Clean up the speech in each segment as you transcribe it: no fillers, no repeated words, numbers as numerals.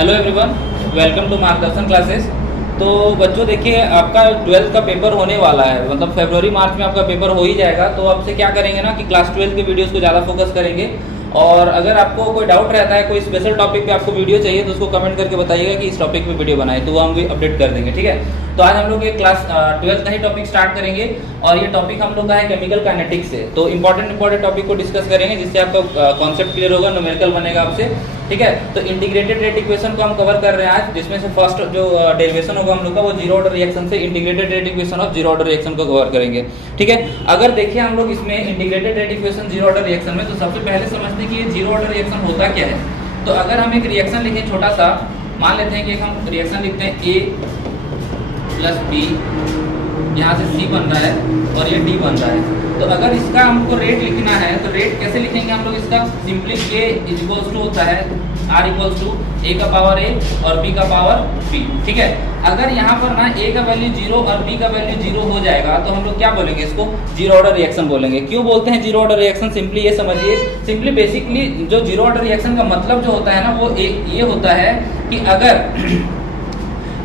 Hello everyone, welcome to मार्गदर्शन classes. तो बच्चों देखिए, आपका 12th का पेपर होने वाला है, मतलब फरवरी मार्च में आपका पेपर हो ही जाएगा। तो आपसे क्या करेंगे ना कि क्लास 12 के वीडियोस को ज़्यादा फोकस करेंगे। और अगर आपको कोई डाउट रहता है, कोई स्पेशल टॉपिक पे आपको वीडियो चाहिए, तो उसको कमेंट करके बताइएगा कि इस टॉपिक पे वीडियो बनाए, तो वो हम भी अपडेट कर देंगे। ठीक है, तो आज हम लोग ये क्लास 12th का ही टॉपिक स्टार्ट करेंगे। और ये टॉपिक हम लोग का है केमिकल काइनेटिक्स से। तो इंपॉर्टेंट टॉपिक को डिस्कस करेंगे, जिससे आपका कॉन्सेप्ट क्लियर होगा, न्यूमेरिकल बनेगा आपसे। ठीक है, तो इंटीग्रेटेड रेट इक्वेशन को हम कवर कर रहे हैं आज, जिसमें से फर्स्ट जो डेरिवेशन होगा हम लोग का, वो जीरो ऑर्डर रिएक्शन से integrated rate equation of zero order reaction को कवर करेंगे। ठीक है, अगर देखिए हम लोग इसमें integrated rate equation zero order reaction में, तो सबसे पहले समझते हैं कि ये जीरो ऑर्डर रिएक्शन होता क्या है। तो अगर हम एक रिएक्शन लिखें छोटा सा, मान लेते हैं कि एक हम रिएक्शन लिखते हैं ए प्लस बी, यहाँ से सी बन रहा है और ये डी बन रहा है। तो अगर इसका हमको रेट लिखना है, तो रेट कैसे लिखेंगे हम लोग इसका? Simply A is equals to होता है आर इक्वल्स टू ए का पावर ए और बी का पावर बी। ठीक है, अगर यहाँ पर ना ए का वैल्यू जीरो और बी का वैल्यू जीरो हो जाएगा, तो हम लोग क्या बोलेंगे? इसको जीरो ऑर्डर रिएक्शन बोलेंगे। क्यों बोलते हैं जीरो ऑर्डर रिएक्शन? सिंपली ये समझिए, सिंपली बेसिकली जो जीरो ऑर्डर रिएक्शन का मतलब जो होता है ना, वो ये होता है कि अगर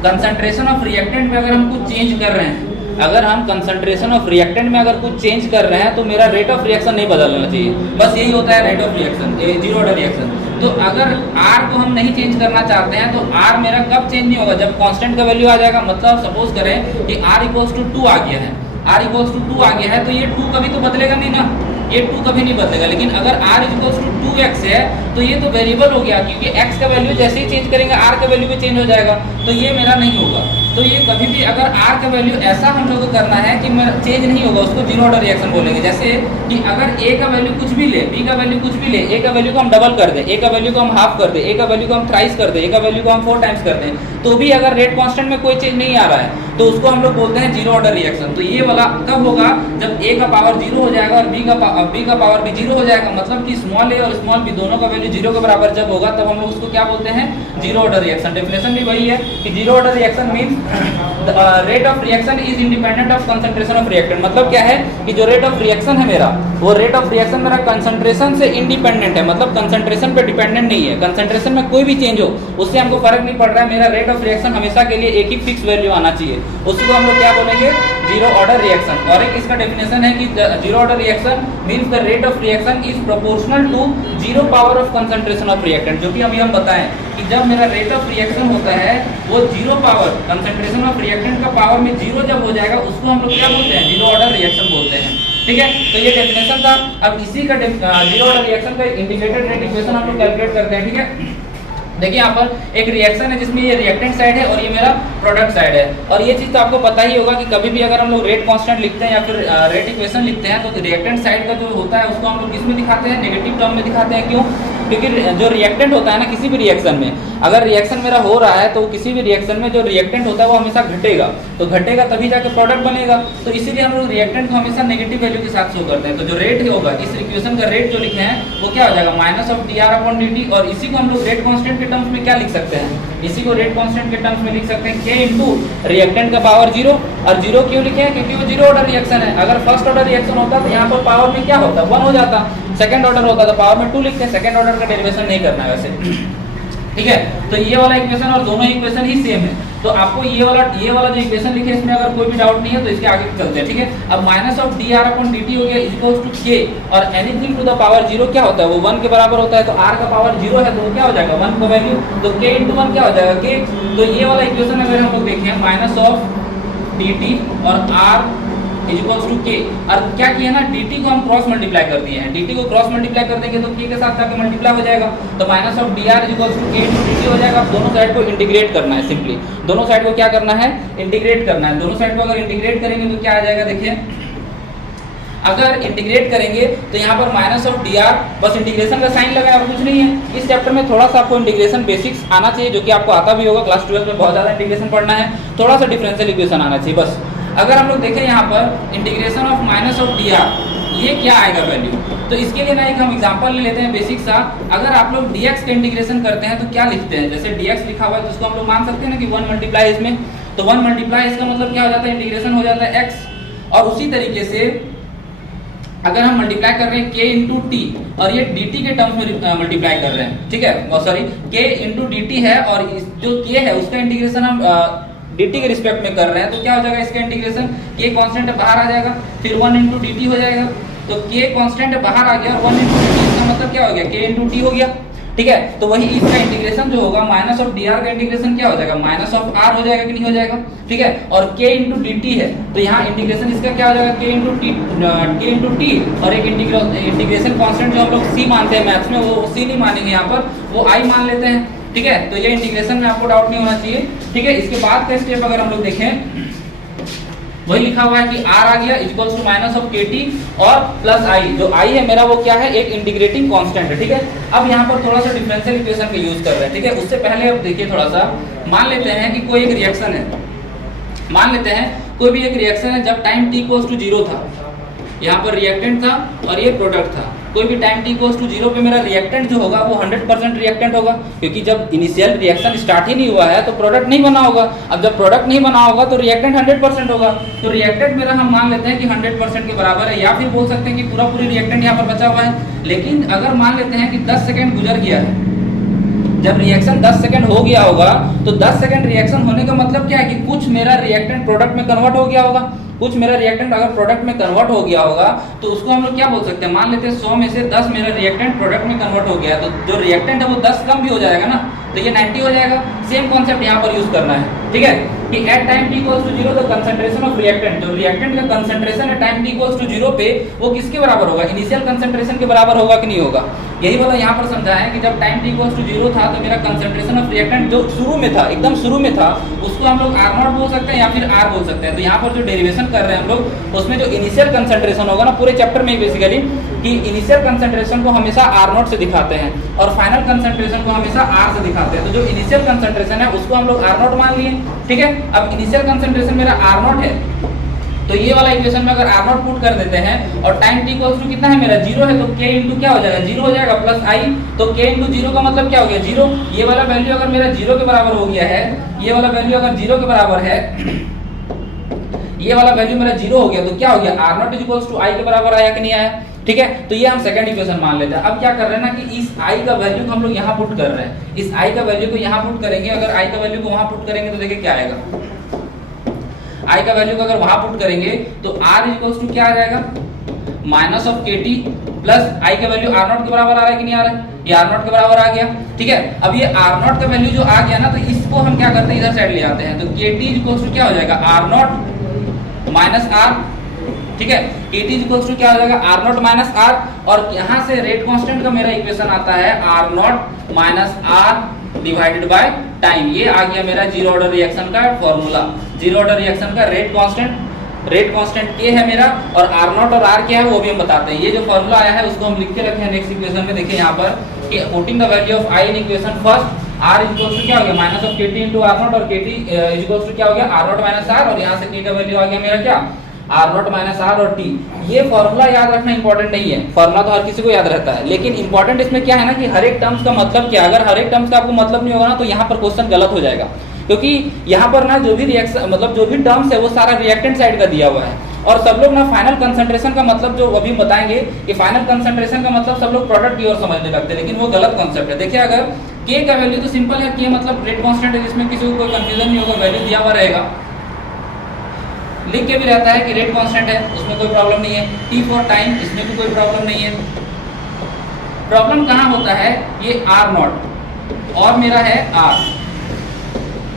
कंसंट्रेशन ऑफ रिएक्टेंट में अगर हम कुछ चेंज कर रहे हैं, अगर हम कंसंट्रेशन ऑफ रिएक्टेंट में अगर कुछ चेंज कर रहे हैं, तो मेरा रेट ऑफ रिएक्शन नहीं बदलना चाहिए। बस यही होता है rate of reaction, zero order reaction. तो अगर R को हम नहीं चेंज करना चाहते हैं, तो R मेरा कब चेंज नहीं होगा? जब कांस्टेंट का वैल्यू आ जाएगा। मतलब सपोज करें कि R इक्वल्स टू 2 आ गया है, R इक्वल्स टू 2 आ गया है, तो ये 2 कभी तो बदलेगा नहीं ना, ये 2 कभी नहीं बदलेगा। लेकिन अगर R इक्वल्स टू 2x है, तो ये तो वेरिएबल हो गया, क्योंकि x का वैल्यू जैसे ही चेंज करेंगे R का वैल्यू भी चेंज हो जाएगा। तो ये मेरा नहीं होगा। तो ये कभी भी अगर R का वैल्यू ऐसा हम लोग को करना है कि मेरा चेंज नहीं होगा, उसको जीरो ऑर्डर रिएक्शन बोलेंगे। जैसे कि अगर A का वैल्यू कुछ भी ले, B का वैल्यू कुछ भी ले, A का वैल्यू को हम डबल कर दें, A का वैल्यू को हम हाफ कर दें, A का वैल्यू को हम थ्राइस कर दें, A का वैल्यू को हम 4 टाइम्स कर दें, तो भी अगर रेट कांस्टेंट में कोई चेंज नहीं आ रहा है, तो उसको हम लोग बोलते हैं जीरो ऑर्डर रिएक्शन। तो ये वाला कब होगा? जब A का पावर जीरो हो जाएगा और B का पावर भी जीरो हो जाएगा। मतलब कि स्मॉल a और स्मॉल b दोनों का वैल्यू जीरो के बराबर जब होगा, तब हम लोग उसको क्या बोलते हैं? Zero order reaction. डेफिनेशन भी वही है कि zero order reaction means rate of reaction is independent of concentration of reactant. मतलब क्या है कि जो रेट ऑफ रिएक्शन है मेरा, वो रेट ऑफ रिएक्शन मेरा कंसंट्रेशन से इंडिपेंडेंट है। मतलब कंसंट्रेशन पे डिपेंडेंट नहीं है। कंसंट्रेशन में कोई भी चेंज हो, उससे हमको फर्क नहीं पड़ रहा है। मेरा रेट ऑफ रिएक्शन हमेशा के लिए एक ही फिक्स वैल्यू आना चाहिए। उसको हम लोग क्या बोलेंगे? Zero order reaction. और एक इसका डेफिनेशन है कि zero order reaction means the rate of reaction is proportional to zero power of concentration of reactant. जो कि अभी हम बताएं कि जब मेरा रेट ऑफ रिएक्शन होता है, वो zero power concentration of reactant का पावर में जीरो जब हो जाएगा, उसको हम लोग क्या बोलते हैं? जीरो ऑर्डर रिएक्शन बोलते हैं। ठीक है, तो ये डेफिनेशन था। अब इसी का जीरो ऑर्डर रिएक्शन का इंटीग्रेटेड रेट इक्वेशन हम लोग कैलकुलेट करते हैं। ठीक है, देखिए यहाँ पर एक रिएक्शन है जिसमें ये रिएक्टेंट साइड है और ये मेरा प्रोडक्ट साइड है। और ये चीज़ तो आपको पता ही होगा कि कभी भी अगर हम लोग रेट कांस्टेंट लिखते हैं या फिर रेट इक्वेशन लिखते हैं, तो रिएक्टेंट साइड का जो होता है उसको हम लोग किस में दिखाते हैं? नेगेटिव टर्म में दिखाते हैं। क्यों? क्योंकि जो रिएक्टेंट होता है ना, किसी भी रिएक्शन में अगर रिएक्शन मेरा हो रहा है, तो किसी भी रिएक्शन में जो रिएक्टेंट होता है वो हमेशा घटेगा। तो घटेगा तभी जाके प्रोडक्ट बनेगा। तो इसीलिए हम लोग रिएक्टेंट को हमेशा नेगेटिव वैल्यू के साथ शो करते हैं। तो जो रेट होगा, इस इक्वेशन का रेट जो लिखे हैं, वो क्या हो जाएगा? Minus of D R upon D T. और इसी को हम लोग रेट कांस्टेंट के टर्म्स में क्या लिख सकते हैं? इसी को रेट कांस्टेंट के टर्म्स में लिख सकते हैं k इंटू रिएक्टेंट का पावर जीरो। और जीरो क्यों लिखे हैं? क्योंकि वो जीरो ऑर्डर रिएक्शन है। अगर फर्स्ट ऑर्डर रिएक्शन होता तो यहाँ पर पावर में क्या होता? 1 हो जाता। सेकंड ऑर्डर होता तो पावर में 2 लिखते हैं। सेकंड ऑर्डर का डेरिवेशन नहीं करना है वैसे। ठीक है, तो ये वाला इक्वेशन और दोनों इक्वेशन ही सेम है। तो आपको ये वाला जो इक्वेशन लिखे, इसमें अगर कोई भी डाउट नहीं है, तो इसके आगे चलते हैं। ठीक है, अब minus of D R upon D T हो गया इक्वल्स टू के। और anything to the power zero क्या होता है? वो 1 के बराबर होता है। तो r का पावर जीरो है, तो क्या हो जाएगा? 1 का वैल्यू, तो k इंटू 1 क्या हो जाएगा? k। तो ये वाला इक्वेशन अगर हम लोग देखें, माइनस ऑफ डी टी और r is equals to K. और क्या किया ना, dt को हम क्रॉस मल्टीप्लाई कर दिए हैं। dt को क्रॉस मल्टीप्लाई कर देंगे तो k के साथ जाकर मल्टीप्लाई हो जाएगा। तो minus of D R is equals to K into dt हो जाएगा। दोनों साइड को इंटीग्रेट करना है। सिंपली दोनों साइड को क्या करना है? इंटीग्रेट करना है। दोनों साइड को अगर इंटीग्रेट करेंगे तो क्या आ जाएगा? देखिए, अगर इंटीग्रेट करेंगे तो यहाँ पर माइनस ऑफ डी आर, बस इंटीग्रेशन का साइन लगा है और कुछ नहीं है। इस चैप्टर में थोड़ा सा आपको इंटीग्रेशन बेसिक्स आना चाहिए, जो कि आपको आता भी होगा। क्लास 12 में बहुत ज़्यादा इंटीग्रेशन पढ़ना है। थोड़ा सा डिफरेंशियल इक्वेशन आना चाहिए बस। अगर हम लोग देखें यहाँ पर integration of minus of D are, ये क्या आएगा वैल्यू? तो इसके लिए ना एक हम एग्जांपल ले लेते हैं बेसिक सा। अगर आप लोग dx का इंटीग्रेशन करते हैं तो क्या लिखते हैं? जैसे dx लिखा हुआ है तो उसको हम लोग मान सकते हैं ना कि 1 मल्टीप्लाई इसमें, तो 1 मल्टीप्लाई इसका मतलब क्या हो जाता है? इंटीग्रेशन हो जाता है x। और उसी तरीके से अगर हम मल्टीप्लाई कर रहे हैं k इंटू टी और ये dt के टर्म्स में मल्टीप्लाई कर रहे हैं, ठीक है, सॉरी k इंटू dt है और जो k है उसका इंटीग्रेशन हम dt के रिस्पेक्ट में कर रहे हैं, तो क्या हो जाएगा इसका इंटीग्रेशन, k कांस्टेंट बाहर आ जाएगा, फिर 1 इंटू dt हो जाएगा। तो k कांस्टेंट बाहर आ गया और 1 इंटू dt, इसका मतलब क्या हो गया, k इंटू t हो गया, ठीक है। तो वही इसका इंटीग्रेशन जो होगा माइनस ऑफ dr का इंटीग्रेशन क्या हो जाएगा, माइनस ऑफ r हो जाएगा कि नहीं हो जाएगा, ठीक है। और k इंटू dt है तो यहाँ इंटीग्रेशन इसका क्या हो जाएगा, k इंटू t और एक इंटीग्रेशन कांस्टेंट जो हम लोग c मानते हैं मैथ्स में, वो c नहीं मानेंगे यहाँ पर, वो i मान लेते हैं, ठीक है। तो ये इंटीग्रेशन में आपको डाउट नहीं होना चाहिए, ठीक है। इसके बाद का स्टेप अगर हम लोग देखें, वही लिखा हुआ है कि r आ गया equals to minus of kt और प्लस i, जो i है मेरा वो क्या है, एक इंटीग्रेटिंग कांस्टेंट है, ठीक है। अब यहाँ पर थोड़ा सा डिफरेंशियल इक्वेशन का यूज कर रहे हैं, ठीक है। उससे पहले अब देखिए थोड़ा सा, मान लेते हैं कि कोई एक रिएक्शन है, मान लेते हैं कोई भी एक रिएक्शन है जब टाइम t इक्वल्स टू 0 था, यहाँ पर रिएक्टेंट था और ये प्रोडक्ट था, कोई भी टाइम t इक्वल्स टू 0 पे मेरा रिएक्टेंट जो होगा वो 100% रिएक्टेंट होगा, क्योंकि जब इनिशियल रिएक्शन स्टार्ट ही नहीं हुआ है तो प्रोडक्ट नहीं बना होगा। अब जब प्रोडक्ट नहीं बना होगा तो रिएक्टेंट 100% होगा, तो रिएक्टेंट मेरा हम मान लेते हैं कि 100% के बराबर है, या फिर बोल सकते हैं कि पूरी रिएक्टेंट यहाँ पर बचा हुआ है। लेकिन अगर मान लेते हैं कि 10 सेकेंड गुजर गया है, जब रिएक्शन 10 सेकंड हो गया होगा तो 10 सेकंड रिएक्शन होने का मतलब क्या है कि कुछ मेरा रिएक्टेंट प्रोडक्ट में कन्वर्ट हो गया होगा, कुछ मेरा रिएक्टेंट अगर प्रोडक्ट में कन्वर्ट हो गया होगा तो उसको हम लोग क्या बोल सकते हैं, मान लेते हैं 100 में से 10 मेरा रिएक्टेंट प्रोडक्ट में कन्वर्ट हो गया, तो जो रिएक्टेंट है वो 10 कम भी हो जाएगा ना, तो ये 90 हो जाएगा। सेम कॉन्सेप्ट यहाँ पर यूज करना है, ठीक है, कि at time t equals to 0 the concentration of reactant, जो रिएक्टेंट का कंसंट्रेशन है टाइम t इक्वल्स टू 0 पे वो किसके बराबर होगा, इनिशियल कंसंट्रेशन के बराबर होगा कि नहीं होगा। यही वाला यहाँ पर समझा है कि जब टाइम t इक्वल्स टू 0 था तो मेरा कंसंट्रेशन ऑफ रिएक्टेंट जो शुरू में था, एकदम शुरू में था, उसको हम लोग r0 बोल सकते हैं या फिर r बोल सकते हैं। तो यहाँ पर जो डेरिवेशन कर रहे हैं हम लोग, उसमें जो इनिशियल कंसंट्रेशन होगा ना, पूरे चैप्टर में बेसिकली कि इनिशियल कंसंट्रेशन को हमेशा r0 से दिखाते हैं और फाइनल कंसंट्रेशन को हमेशा r से दिखाते हैं। तो जो इनिशियल कंसंट्रेशन है उसको हम लोग r0 मान लिए, ठीक है। अब इनिशियल कंसंट्रेशन मेरा r0 है, तो ये वाला इक्वेशन में अगर r0 पुट कर देते हैं और टाइम t इक्वल्स टू कितना है मेरा 0 है, तो k इंटू क्या हो जाएगा, 0 हो जाएगा प्लस i, तो k इंटू 0 का मतलब क्या हो गया, 0। ये वाला वैल्यू अगर मेरा 0 के बराबर हो गया है, ये वाला वैल्यू अगर 0 के बराबर है, ये वाला वैल्यू मेरा 0 हो गया, तो क्या हो गया, r0 इक्वल्स टू i के बराबर आया कि नहीं आया, ठीक है। तो ये हम सेकंड इक्वेशन मान लेते हैं। अब क्या कर रहे हैं ना कि इस i का वैल्यू को हम लोग यहाँ पुट कर रहे हैं, इस i का वैल्यू को यहाँ पुट करेंगे, अगर i का वैल्यू को वहाँ पुट करेंगे तो देखिए क्या आएगा, i का वैल्यू को अगर वहां पुट करेंगे तो r इक्वल्स टू क्या आ जाएगा, minus of kt plus i का वैल्यू r0 के बराबर आ रहा है कि नहीं आ रहा है, ये r0 के बराबर आ गया, ठीक है। अब ये r0 का वैल्यू जो आ गया ना, तो इसको हम क्या करते हैं, इधर साइड ले आते हैं, तो kt इक्वल्स टू क्या हो जाएगा, r0 माइनस r, ठीक है। kt इक्वल्स टू क्या हो जाएगा, r0 माइनस r, और यहाँ से रेट कांस्टेंट का मेरा इक्वेशन आता है r0 minus r divided by time. ये आ गया मेरा जीरो ऑर्डर रिएक्शन का फॉर्मूला, जीरो ऑर्डर रिएक्शन का रेट कांस्टेंट k है मेरा, और r0 और r क्या है वो भी हम बताते हैं। ये जो फॉर्मूला आया है उसको हम लिख के रखे हैं नेक्स्ट इक्वेशन में। देखिए यहाँ पर कि putting the value of i in equation first, r equals to क्या हो गया, minus of kt into r0, और kt इक्वल्स टू क्या हो गया, r0 माइनस r, और यहाँ से k का वैल्यू आ गया मेरा क्या, r0 माइनस r और t। ये फॉर्मूला याद रखना इंपॉर्टेंट नहीं है, फॉर्मूला तो हर किसी को याद रहता है, लेकिन इंपॉर्टेंट इसमें क्या है ना कि हर एक टर्म्स का मतलब क्या, अगर हर एक टर्म्स का आपको मतलब नहीं होगा ना तो यहाँ पर क्वेश्चन गलत हो जाएगा, क्योंकि यहाँ पर ना जो भी रिएक्शन मतलब जो भी टर्म्स है वो सारा रिएक्टेंट साइड का दिया हुआ है, और सब लोग ना फाइनल कंसंट्रेशन का मतलब जो अभी बताएंगे कि फाइनल कंसंट्रेशन का मतलब सब लोग प्रोडक्ट की ओर समझने लगते हैं, लेकिन वो गलत कंसेप्ट है। देखिए अगर k का वैल्यू तो सिंपल है, k मतलब रेट कांस्टेंट है जिसमें किसी को कोई कंफ्यूजन नहीं होगा, वैल्यू दिया हुआ रहेगा, लिख के भी रहता है कि रेट कांस्टेंट है, उसमें कोई प्रॉब्लम नहीं है। t फॉर टाइम, इसमें भी कोई प्रॉब्लम नहीं है। प्रॉब्लम कहाँ होता है, ये r0 और मेरा है r।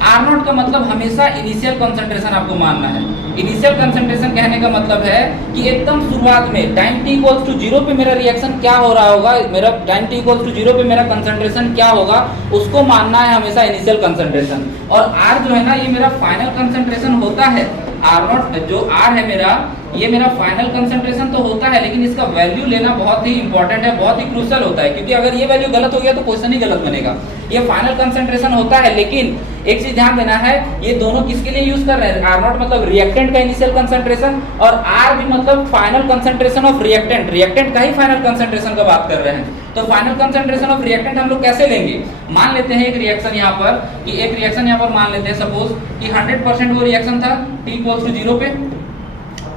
r0 का मतलब हमेशा इनिशियल कंसंट्रेशन आपको मानना है। इनिशियल कंसंट्रेशन कहने का मतलब है कि एकदम शुरुआत में टाइम t इक्वल्स टू 0 पे मेरा रिएक्शन क्या हो रहा होगा, मेरा टाइम t इक्वल्स टू 0 पे मेरा कंसंट्रेशन क्या होगा, उसको मानना है हमेशा इनिशियल कंसंट्रेशन। और r जो है ना ये मेरा फाइनल कंसंट्रेशन होता है, r0 जो r है मेरा, ये मेरा फाइनल कंसंट्रेशन तो होता है, लेकिन इसका वैल्यू लेना बहुत ही इंपॉर्टेंट है, बहुत ही क्रूशियल होता है, क्योंकि अगर ये वैल्यू गलत हो गया तो क्वेश्चन ही गलत बनेगा। ये फाइनल कंसंट्रेशन होता है, लेकिन एक चीज ध्यान देना है, ये दोनों किसके लिए यूज कर रहे हैं, r0 मतलब रिएक्टेंट का इनिशियल कंसंट्रेशन, और r भी मतलब final concentration of reactant, reactant का ही फाइनल कंसंट्रेशन का बात कर रहे हैं। तो फाइनल कंसंट्रेशन ऑफ रिएक्टेंट हम लोग कैसे लेंगे, मान लेते हैं एक रिएक्शन यहाँ पर, कि एक रिएक्शन यहाँ पर मान लेते हैं सपोज कि 100% वो रिएक्शन था t इक्वल्स टू 0 पे,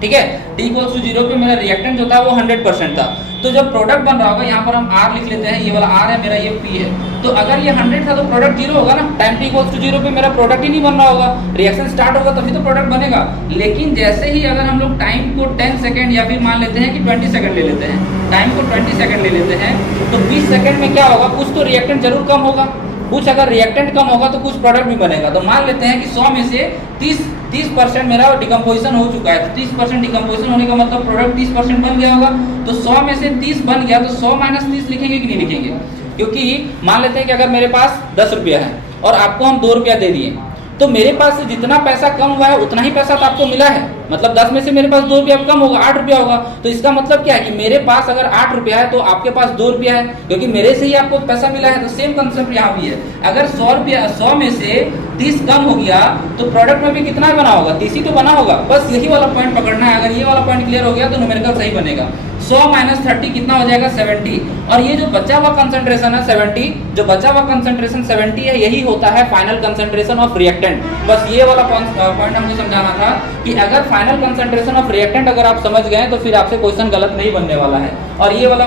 ठीक है। t इक्वल्स टू 0 पे मेरा रिएक्टेंट जो था वो 100% था। तो जब प्रोडक्ट बन रहा होगा, यहाँ पर हम r लिख लेते हैं, ये वाला r है मेरा, ये p है। तो अगर ये 100 था तो प्रोडक्ट 0 होगा ना, टाइम t इक्वल्स टू 0 पे मेरा प्रोडक्ट ही नहीं बन रहा होगा, रिएक्शन स्टार्ट होगा तभी तो प्रोडक्ट बनेगा। लेकिन जैसे ही अगर हम लोग टाइम को 10 सेकंड या फिर मान लेते हैं कि 20 सेकंड ले लेते हैं, टाइम को 20 सेकंड ले लेते हैं, तो 20 सेकंड में क्या होगा, कुछ तो रिएक्टेंट जरूर कम होगा, कुछ अगर रिएक्टेंट कम होगा तो कुछ प्रोडक्ट भी बनेगा। तो मान लेते हैं कि 100 में से 30% मेरा डिकम्पोजिशन हो चुका है। तो 30% डिकम्पोजिशन होने का मतलब प्रोडक्ट 30% बन गया होगा। तो 100 में से 30 बन गया तो 100 माइनस 30 लिखेंगे कि नहीं लिखेंगे? क्योंकि मान लेते हैं कि अगर मेरे पास 10 रुपया है और आपको हम 2 रुपया दे दिए, तो मेरे पास से जितना पैसा कम हुआ है उतना ही पैसा तो आपको मिला है, मतलब 10 में से मेरे पास 2 रुपया कम होगा, 8 रुपया होगा। तो इसका मतलब क्या है कि मेरे पास अगर 8 रुपया है तो आपके पास 2 रुपया है, क्योंकि मेरे से ही आपको पैसा मिला है। तो सेम कंसेप्ट यहाँ भी है, अगर 100 में से 30 कम हो गया तो प्रोडक्ट में भी कितना बना होगा, 30 ही तो बना होगा। बस यही वाला पॉइंट पकड़ना है। अगर ये वाला पॉइंट क्लियर हो गया तो न्यूमेरिकल सही बनेगा। 100 माइनस 30 कितना हो जाएगा, 70। और ये जो बचा हुआ कंसंट्रेशन है 70, जो बचा हुआ कंसंट्रेशन 70 है, यही होता है फाइनल कंसंट्रेशन ऑफ रिएक्टेंट। बस ये वाला पॉइंट हमको समझाना था कि अगर फाइनल कंसंट्रेशन ऑफ रिएक्टेंट अगर आप समझ गए तो फिर आपसे क्वेश्चन गलत नहीं बनने वाला है। और ये वाला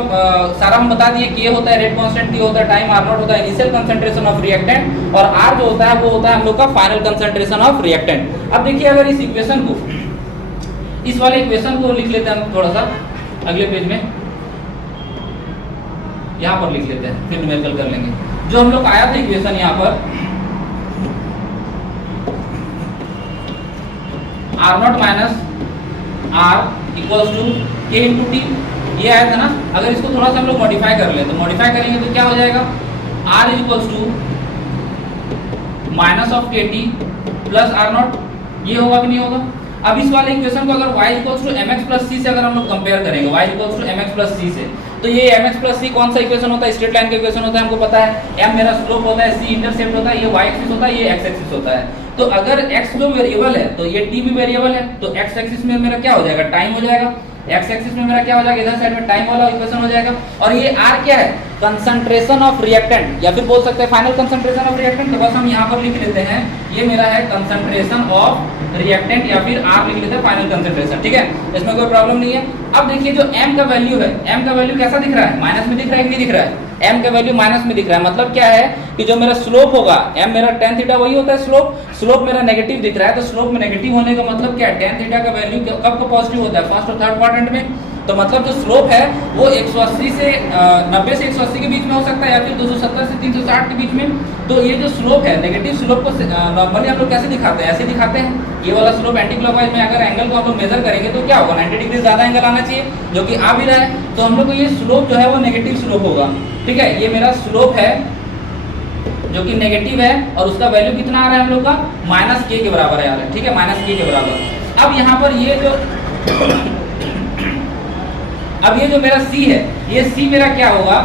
सारा हम बता दिए कि ये होता है रेट कांस्टेंट, ये होता है टाइम r0 होता है इनिशियल कंसंट्रेशन ऑफ रिएक्टेंट, और r जो होता है वो होता है हम लोग का फाइनल कंसंट्रेशन ऑफ रिएक्टेंट। अब देखिए अगर इस इक्वेशन को, इस वाले इक्वेशन को लिख लेते हैं हम थोड़ा सा अगले पेज में, यहाँ पर लिख लेते हैं, फिर न्यूमेरिकल कर लेंगे। जो हम लोग आया था इक्वेशन यहाँ पर r0 minus r equals to k into T, ये आया था ना। अगर इसको थोड़ा सा हम लोग मॉडिफाई कर लें तो मॉडिफाई करेंगे तो क्या हो जाएगा, r equals to minus of K T plus r0, ये होगा कि नहीं होगा? अब इस वाले इक्वेशन को अगर y equals to mx plus c से अगर हम लोग कंपेयर करेंगे, y equals to mx plus c से, तो ये mx प्लस c कौन सा इक्वेशन होता है, स्ट्रेट लाइन का इक्वेशन होता है, हमको पता है। m मेरा स्लोप होता है, c इंटरसेप्ट होता है, ये y एक्सिस होता है, ये x एक्सिस होता है। तो अगर x जो वेरिएबल है तो ये t भी वेरिएबल है, तो x एक्सिस में मेरा क्या हो जाएगा, टाइम हो जाएगा। x एक्सिस में मेरा क्या हो जाएगा, इधर साइड में टाइम वाला इक्वेशन हो जाएगा। और ये r क्या है, कंसंट्रेशन ऑफ रिएक्टेंट, या फिर बोल सकते हैं फाइनल कंसंट्रेशन ऑफ रिएक्टेंट। तो बस हम यहाँ पर लिख लेते हैं, ये मेरा है कंसंट्रेशन ऑफ रिएक्टेंट, या फिर r लिख लेते हैं फाइनल कंसंट्रेशन, ठीक है, इसमें कोई प्रॉब्लम नहीं है। अब देखिए जो m का वैल्यू है, m का वैल्यू कैसा दिख रहा है, माइनस में दिख रहा है कि नहीं दिख रहा है? m का वैल्यू माइनस में दिख रहा है, मतलब क्या है कि जो मेरा स्लोप होगा, m मेरा tan थीटा वही होता है स्लोप, स्लोप मेरा नेगेटिव दिख रहा है, तो स्लोप में नेगेटिव होने का मतलब क्या है, tan थीटा का वैल्यू कब को पॉजिटिव होता है, फर्स्ट और थर्ड क्वाड्रेंट में। तो मतलब जो स्लोप है वो 180 से 90 से 180 के बीच में हो सकता है, या फिर 270 से 360 के बीच में। तो ये जो स्लोप है, नेगेटिव स्लोप को नॉर्मली हम लोग कैसे दिखाते हैं, ऐसे दिखाते हैं। ये वाला स्लोप एंटी क्लॉकवाइज में अगर एंगल को हम लोग मेजर करेंगे तो क्या होगा, 90 डिग्री ज्यादा एंगल आना चाहिए, जो कि आ भी रहा है। तो हम लोग को ये स्लोप जो है वो नेगेटिव स्लोप होगा, ठीक है। ये मेरा स्लोप है जो कि नेगेटिव है, और उसका वैल्यू कितना आ रहा है हम लोग का, माइनस के बराबर है आ रहा है, ठीक है, माइनस के बराबर। अब यहाँ पर ये जो अब ये जो मेरा c है, ये c मेरा क्या होगा,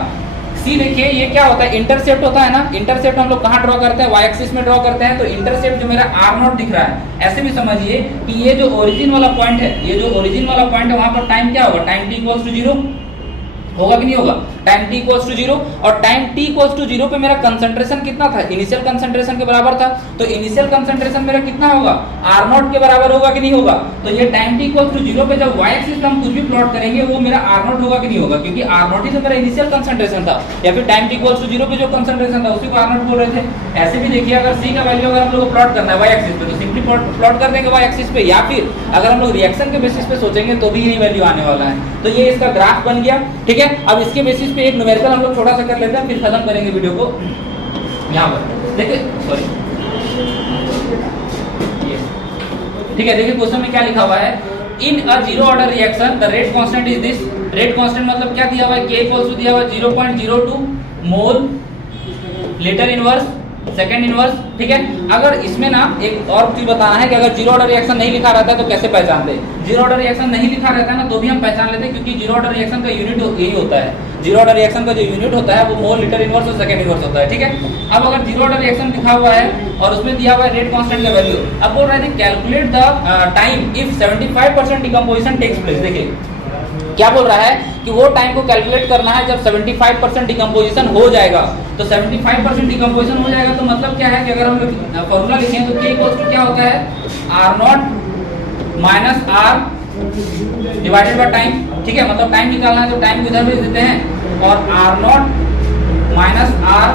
c देखिए ये क्या होता है, इंटरसेप्ट होता है ना। इंटरसेप्ट हम लोग कहाँ ड्रॉ करते हैं, y एक्सिस में ड्रॉ करते हैं। तो इंटरसेप्ट जो मेरा r0 दिख रहा है, ऐसे भी समझिए कि ये जो ओरिजिन वाला पॉइंट है, ये जो ओरिजिन वाला पॉइंट है, वहां पर टाइम क्या होगा, टाइम t इक्वल्स टू 0 होगा कि नहीं होगा, टाइम t इक्वल्स टू 0। और टाइम t इक्वल्स टू 0 पे मेरा कंसंट्रेशन कितना था, इनिशियल कंसंट्रेशन के बराबर था। तो इनिशियल कंसंट्रेशन मेरा कितना होगा, r0 के बराबर होगा कि नहीं होगा। तो ये टाइम t इक्वल्स टू 0 पे जब y एक्सिस हम कुछ भी प्लॉट करेंगे वो मेरा r0 होगा कि नहीं होगा, क्योंकि r0 ही तो मेरा इनिशियल कंसंट्रेशन था, या फिर टाइम t इक्वल्स टू 0 पे जो कंसंट्रेशन था उसी को r0 बोल रहे थे। ऐसे भी देखिए अगर c का वैल्यू अगर हम लोग को प्लॉट करना है y एक्सिस पे, तो सिंपली प्लॉट कर देंगे y एक्सिस पे, या फिर अगर हम लोग रिएक्शन के बेसिस पे सोचेंगे तो भी यही वैल्यू आने वाला है। तो ये इसका ग्राफ बन गया, ठीक है। अब इसके बेसिस पे एक न्यूमेरिकल हम लोग छोटा सा कर लेते हैं, फिर खत्म करेंगे वीडियो को। यहाँ पर देखिए, सॉरी, ठीक है, देखिए क्वेश्चन में क्या लिखा हुआ है, in a zero order reaction the rate constant is this. Rate constant मतलब क्या दिया हुआ है, k इक्वल्स टू दिया हुआ है 0.02 mole litre inverse second inverse, ठीक है। अगर इसमें ना एक और चीज बताना है कि अगर जीरो ऑर्डर रिएक्शन नहीं लिखा रहता है तो कैसे पहचानते हैं। जीरो ऑर्डर रिएक्शन नहीं लिखा रहता है ना तो भी हम पहचान लेते हैं, क्योंकि जीरो ऑर्डर रिएक्शन का यूनिट यही होता है। जीरो ऑर्डर रिएक्शन का जो यूनिट होता है वो मोल लीटर इनवर्स और सेकंड इनवर्स होता है, ठीक है। अब अगर जीरो ऑर्डर रिएक्शन लिखा हुआ है और उसमें दिया हुआ है रेट कांस्टेंट का वैल्यू, अब बोल रहे थे calculate the time if 75% decomposition takes place. देखिए क्या बोल रहा है कि वो टाइम को कैलकुलेट करना है जब 75% डिकम्पोजिशन हो जाएगा। तो 75% डिकम्पोजिशन हो जाएगा तो मतलब क्या है कि अगर हम लोग फॉर्मूला लिखें तो k इक्वल्स टू क्या होता है, r0 minus r divided by time, ठीक है, मतलब टाइम निकालना है तो टाइम को इधर भेज देते हैं और R0 minus R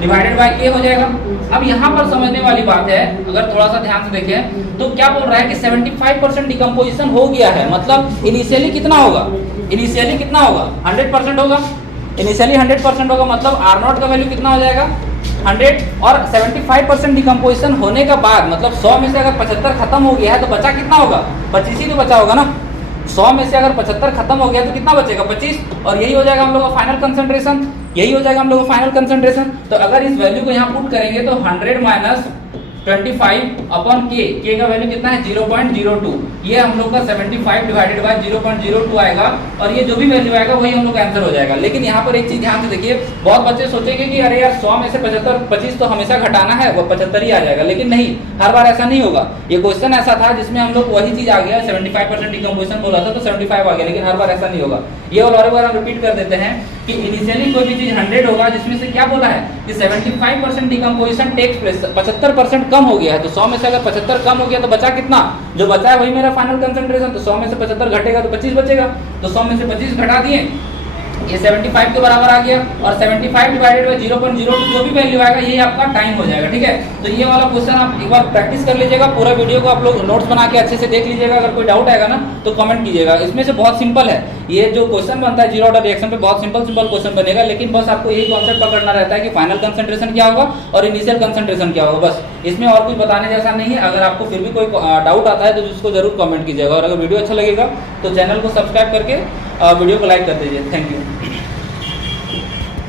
divided by K हो जाएगा। अब यहाँ पर समझने वाली बात है, अगर थोड़ा सा ध्यान से देखें तो क्या बोल रहा है कि 75% डिकम्पोजिशन हो गया है, मतलब इनिशियली कितना होगा, इनिशियली कितना होगा 100% होगा, इनिशियली 100% होगा, मतलब R0 का वैल्यू कितना हो जाएगा 100 और 75% डिकम्पोजिशन होने का बाद मतलब 100 में से अगर 75 खत्म हो गया है तो बचा कितना होगा 25 ही तो बचा होगा ना। 100 में से अगर 75 खत्म हो गया तो कितना बचेगा 25, और यही हो जाएगा हम लोग का फाइनल कंसंट्रेशन, यही हो जाएगा हम लोग का फाइनल कंसंट्रेशन। तो अगर इस वैल्यू को यहाँ पुट करेंगे तो 100 माइनस 25 अपॉन K का वैल्यू कितना है 0.02, ये हम लोग का 75 डिवाइडेड बाय 0.02 आएगा और ये जो भी वैल्यू आएगा वही हम लोग का आंसर हो जाएगा। लेकिन यहाँ पर एक चीज ध्यान से देखिए, बहुत बच्चे सोचेंगे कि अरे यार 100 में से 25 तो हमेशा घटाना है, वो 75 ही आ जाएगा, लेकिन नहीं, हर बार ऐसा नहीं होगा। ये क्वेश्चन ऐसा था जिसमें हम लोग वही चीज आ गया 75% डिकम्पोजिशन बोला था तो 75 आ गया, लेकिन हर बार ऐसा नहीं होगा। ये और एक बार हम रिपीट कर देते हैं कि इनिशियली कोई भी चीज 100 होगा जिसमें से क्या बोला है कि 75% डिकम्पोजिशन टेक्स प्लेस, 75% कम हो गया है, तो 100 में से अगर 75 कम हो गया तो बचा कितना, जो बचा है वही मेरा फाइनल कंसंट्रेशन, तो 100 में से 75 घटेगा तो 25 बचेगा, तो 100 में से 25 घटा दिए, ये 75 के बराबर आ गया और 75 डिवाइडेड बाय 0.02 जो भी वैल्यू आएगा यही आपका टाइम हो जाएगा, ठीक है। तो ये वाला क्वेश्चन आप एक बार प्रैक्टिस कर लीजिएगा, पूरा वीडियो को आप लोग नोट्स बना के अच्छे से देख लीजिएगा, अगर कोई डाउट आएगा ना तो कमेंट कीजिएगा। इसमें से बहुत सिंपल है, ये जो क्वेश्चन बनता है जीरो ऑर्डर रिएक्शन पे बहुत सिंपल क्वेश्चन बनेगा, लेकिन बस आपको यही कॉन्सेप्ट पकड़ना रहता है कि फाइनल कंसंट्रेशन क्या होगा और इनिशियल कंसंट्रेशन क्या होगा, बस इसमें और कुछ बताने जैसा नहीं है। अगर आपको फिर भी कोई डाउट आता है तो उसको जरूर कमेंट कीजिएगा, और अगर वीडियो अच्छा लगेगा तो चैनल को सब्सक्राइब करके वीडियो को लाइक कर दीजिए। Thank you.